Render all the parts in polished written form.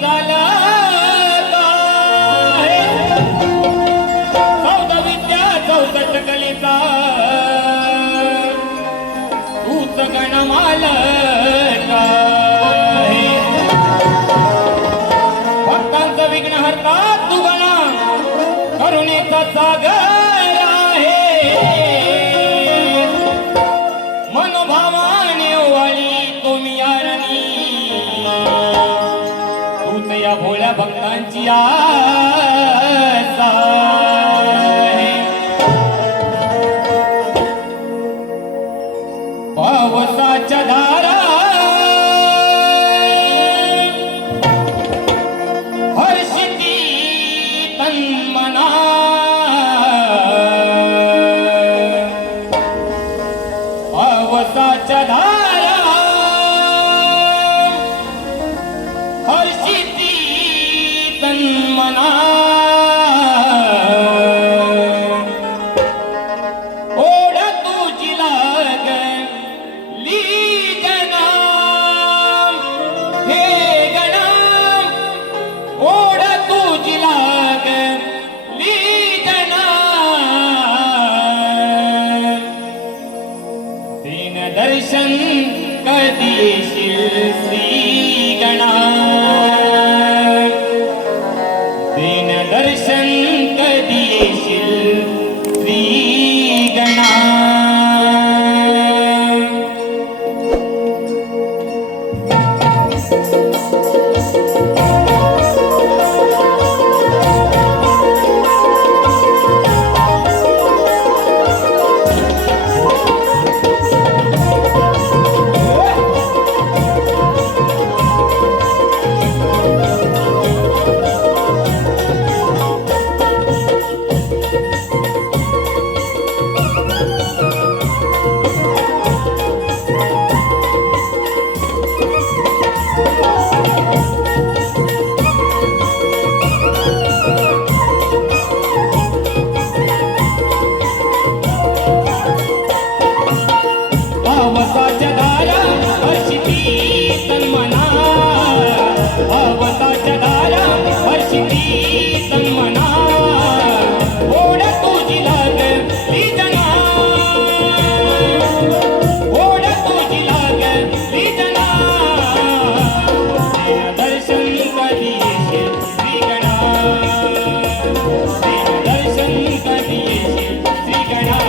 झाला चौदा विद्या 64 कलेचा तूच गणमाल भक्तांचं विघ्न हरता तू गणा करुणेचा सागर आहे मनोभावाने ओवाळी तुम्ही यारणी तूच या भोळ्या भक्तांची आस आहे पावसाच्या धारा हर्षिती तन्मना पावसाच्या धारा हर्षिती तन्मना ओढ तुझी लागली गणा हे गणा ओढ तुझी लागली गणा दीन दर्शन कधी श्री गणा दीन दर्शन कधी श्री गणा पावसाच्या धारा हर्षिती तन्मना पावसाच्या धारा हर्षिती तन्मना ओढ तुझी लागली जना ओढ तुझी लागली जना दर्शन कधी येशील श्री गणा दर्शन कधी येशील श्री गणा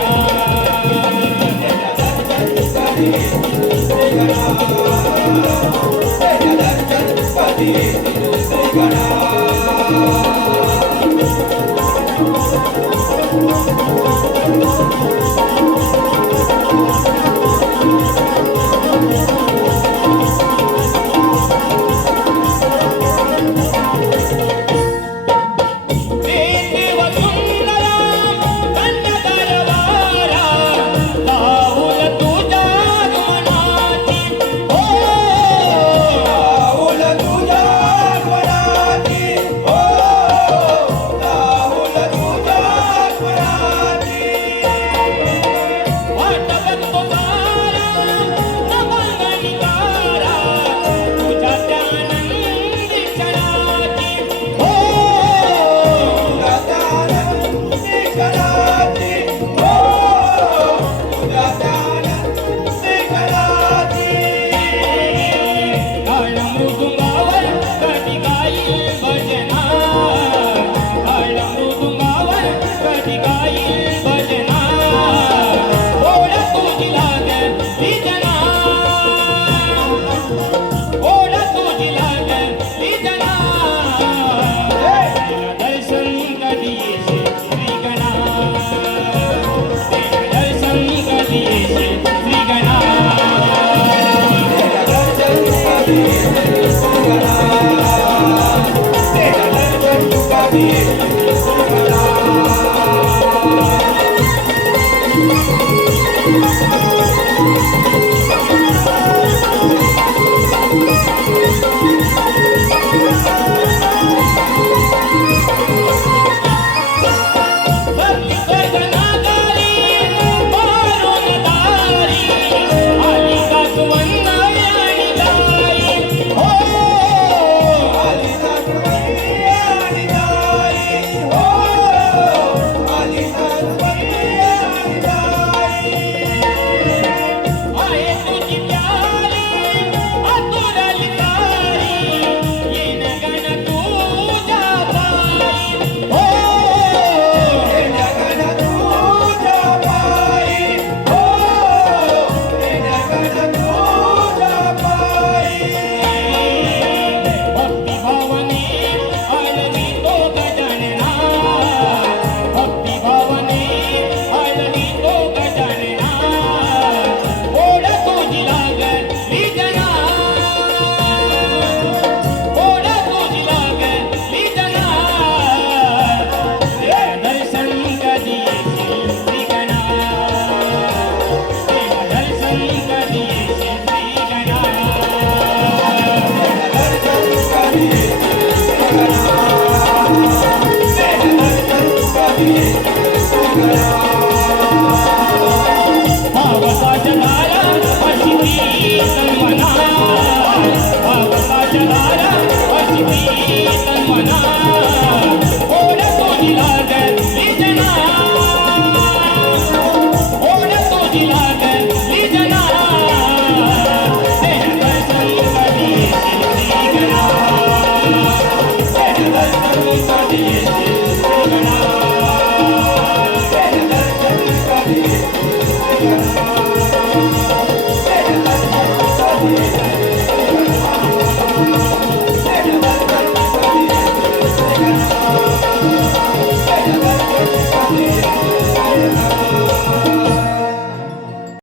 कधी येशील